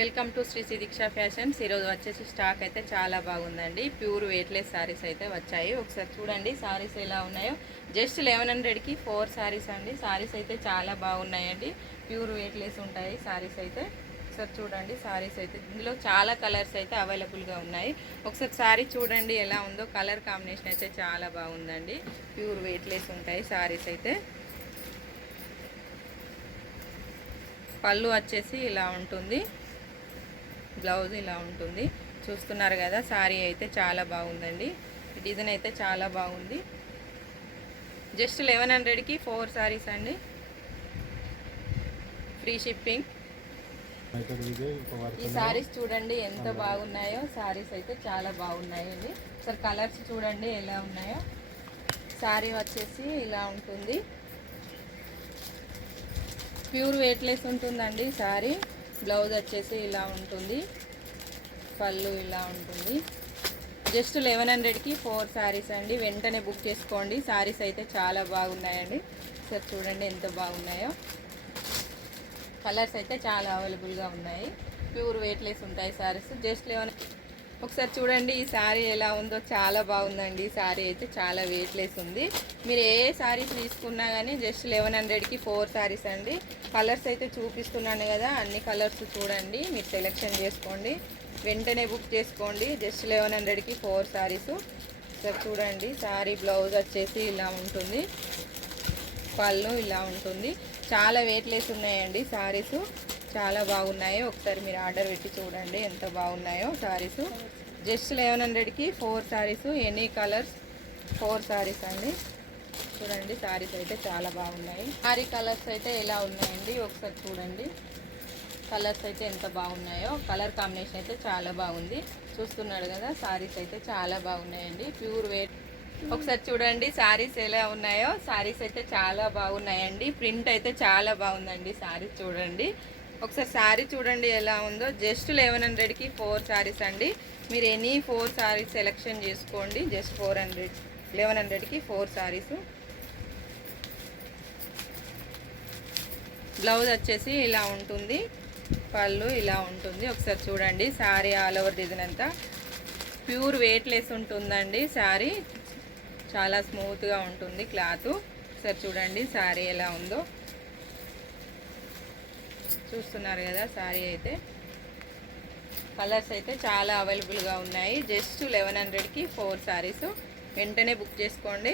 Welcome to Shri Deeksha fashions. ఈరోజు వచ్చేసి stock అయితే చాలా బాగుందండి. ప్యూర్ వెయిట్లెస్ శారీస్ అయితే వచ్చాయి. ఒకసారి చూడండి శారీస్ ఎలా ఉన్నాయో. జస్ట్ 1100కి 4 శారీస్ అండి. శారీస్ అయితే చాలా బాగున్నాయండి. ప్యూర్ వెయిట్లెస్ ఉంటాయి శారీస్ అయితే. ఒకసారి చూడండి శారీస్ అయితే ఇందులో చాలా కలర్స్ అయితే అవైలబుల్గా ఉన్నాయి. ఒకసారి శారీ చూడండి ఎలా ఉందో. కలర్ కాంబినేషన్ అయితే చాలా బాగుందండి. ప్యూర్ వెయిట్లెస్ ఉంటాయి శారీస్ అయితే. పళ్ళు వచ్చేసి ఇలా ఉంటుంది, బ్లౌజ్ ఇలా ఉంటుంది. చూస్తున్నారు కదా, శారీ అయితే చాలా బాగుందండి. డిజైన్ అయితే చాలా బాగుంది. జస్ట్ 1100కి 4 శారీస్ అండి. Free shipping. ఈ శారీస్ చూడండి ఎంత బాగున్నాయో. శారీస్ అయితే చాలా బాగున్నాయండి. సార్ కలర్స్ చూడండి ఎలా ఉన్నాయో. శారీ వచ్చేసి ఇలా ఉంటుంది. ప్యూర్ వెయిట్లెస్ ఉంటుందండి శారీ. బ్లౌజ్ వచ్చేసి ఇలా ఉంటుంది, పళ్ళు ఇలా ఉంటుంది. జస్ట్ 1100కి 4 శారీస్ అండి. వెంటనే బుక్ చేసుకోండి. శారీస్ అయితే చాలా బాగున్నాయండి. సార్ చూడండి ఎంత బాగున్నాయో. కలర్స్ అయితే చాలా అవైలబుల్గా ఉన్నాయి. ప్యూర్ వెయిట్లెస్ ఉంటాయి శారీస్. జస్ట్ 11. ఒకసారి చూడండి ఈ శారీ ఎలా ఉందో. చాలా బాగుందండి. ఈ శారీ అయితే చాలా వెయిట్లెస్ ఉంది. మీరు ఏ శారీస్ తీసుకున్నా కానీ జస్ట్ 1100కి 4 శారీస్ అండి. కలర్స్ అయితే చూపిస్తున్నాను కదా, అన్ని కలర్స్ చూడండి, మీరు సెలెక్షన్ చేసుకోండి. వెంటనే బుక్ చేసుకోండి. జస్ట్ 1100కి 4 శారీస్. సార్ చూడండి శారీ బ్లౌజ్ వచ్చేసి ఇలా ఉంటుంది, పళ్ళు ఇలా ఉంటుంది. చాలా వెయిట్లెస్ ఉన్నాయండి శారీస్. చాలా బాగున్నాయి. ఒకసారి మీరు ఆర్డర్ పెట్టి చూడండి ఎంత బాగున్నాయో శారీస్. జస్ట్ 1100కి 4 శారీస్. ఎనీ కలర్స్ 4 శారీస్ అండి. చూడండి శారీస్ అయితే చాలా బాగున్నాయి. శారీ కలర్స్ అయితే ఎలా ఉన్నాయండి ఒకసారి చూడండి. కలర్స్ అయితే ఎంత బాగున్నాయో. కలర్ కాంబినేషన్ అయితే చాలా బాగుంది. చూస్తున్నాడు కదా, శారీస్ అయితే చాలా బాగున్నాయండి. Pure weight. ఒకసారి చూడండి శారీస్ ఎలా ఉన్నాయో. శారీస్ అయితే చాలా బాగున్నాయండి. ప్రింట్ అయితే చాలా బాగుందండి. శారీస్ చూడండి ఒకసారి. శారీ చూడండి ఎలా ఉందో. జస్ట్ 1100కి 4 శారీస్ అండి. మీరు ఎనీ 4 శారీస్ సెలెక్షన్ చేసుకోండి. జస్ట్ 1100కి 4 శారీస్. బ్లౌజ్ వచ్చేసి ఇలా ఉంటుంది, పళ్ళు ఇలా ఉంటుంది. ఒకసారి చూడండి శారీ ఆల్ ఓవర్ డిజైన్ అంతా ప్యూర్ వెయిట్లెస్ ఉంటుందండి. శారీ చాలా స్మూత్గా ఉంటుంది క్లాత్. ఒకసారి చూడండి శారీ ఎలా ఉందో. చూస్తున్నారు కదా శారీ అయితే. కలర్స్ అయితే చాలా అవైలబుల్గా ఉన్నాయి. జస్ట్ 1100కి 4 శారీస్. వెంటనే బుక్ చేసుకోండి.